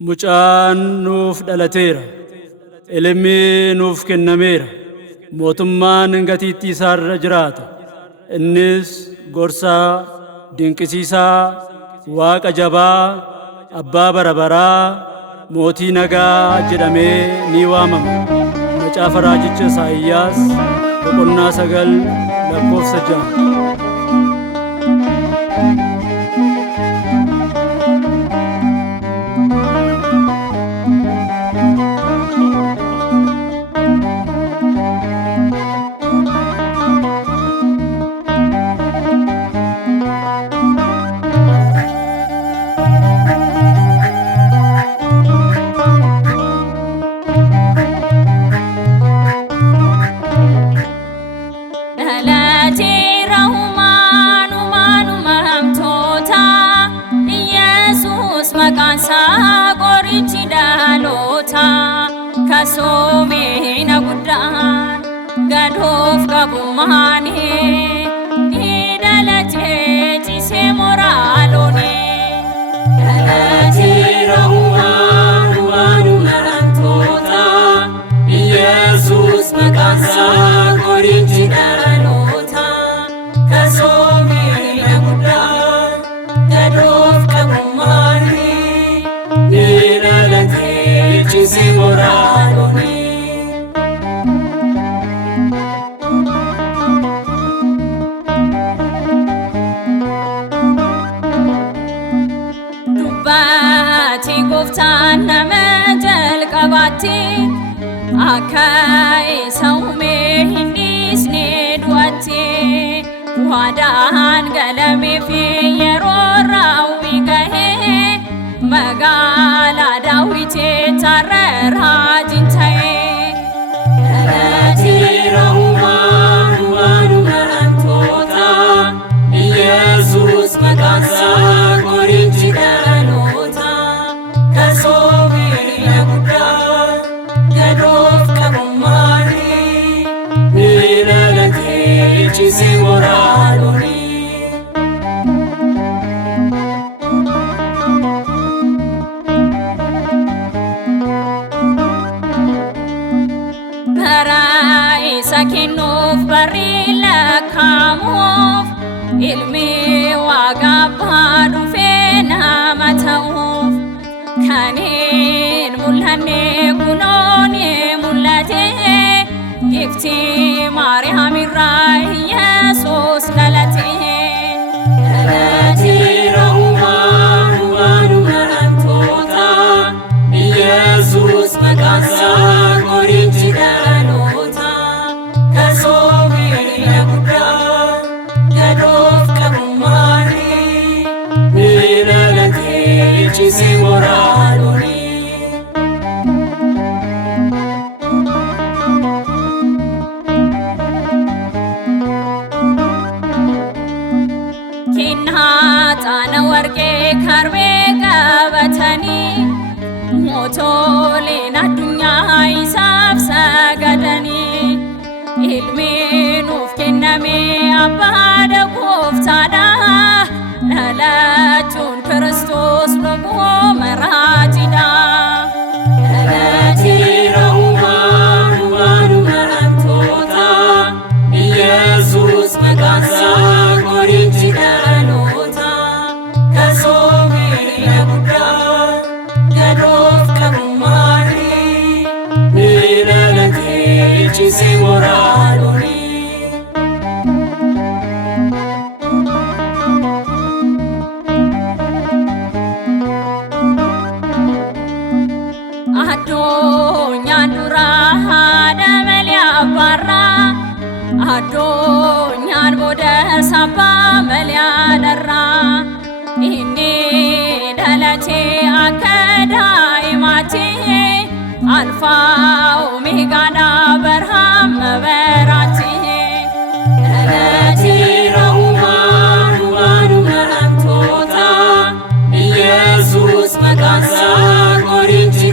Mucaan nuuf dhalateera, ilmi nuuf kennameera, mootummaan gatiittii isaarra jiraata. Innis gorsaa, dinqisiisaa, Waaqa jabaa, Abbaa bara baraa, mootii nagaa jedhamee ni waamama. Macaafa raajicha Isaayyaas boqonnaa 9:6. Kasomena guddaan gadoof qabummaani idalaatee ciisee moraalooni. Dhalateera waanuma hamtoota Yesuus maqaan isaa qorichi dhaloota. Kasomena guddaan gadoof qabummaani idalaatee ciisee moraalooni. Gooftaan nama jalqabaatti akka isa uumee hin dhiisne du'aatti waadaan galameef yeroo raawwii gahee magaalaa Daawitee tarree raajiin ta'e. Dhalateera waanuma hamtoota Yesuus maqaan isaa qorichi dhaloota. Kasomena guddaan gadoof qabummaani idalaatee ciisee moraalooni. Bara isa kennuuf barri lakkaa'amuuf ilmi Waaqa Abbaa dhufee nama ta'uuf. Kanin mul'anne kunoon mul'ate giftii Maariyaam irraa Yesuus dhalate. Dhalateera waanuma hamtoota Yesuus maqaan isaa qorichi dhaloota. Kasomena guddaan gadoof qabummaani idalaatee ciisee moraalooni. Kennaa xaana warqee karbee qabatanii mootoleen addunyaa isaaf sagadanii. Ilmi nuuf kenname abbaadha gooftaadha. Dhalachuun Kiristoos dhugooma raajidha. Dhalateera waanuma hamtoota Yesuus maqaan isaa qorichi dhaloota. Kasomena guddaan gadoof qabummaani idalaatee ciisee moraalooni. Addunyaan duraa haadha malee abbaarraa, addunyaan booda sabbaa malee haadharraa. Inni dhalatee akka daa'imaatti alfaa omeegaadha barhamma baraatti. Dhalateera waanuma hamtoota Yesuus maqaan isaa qorichi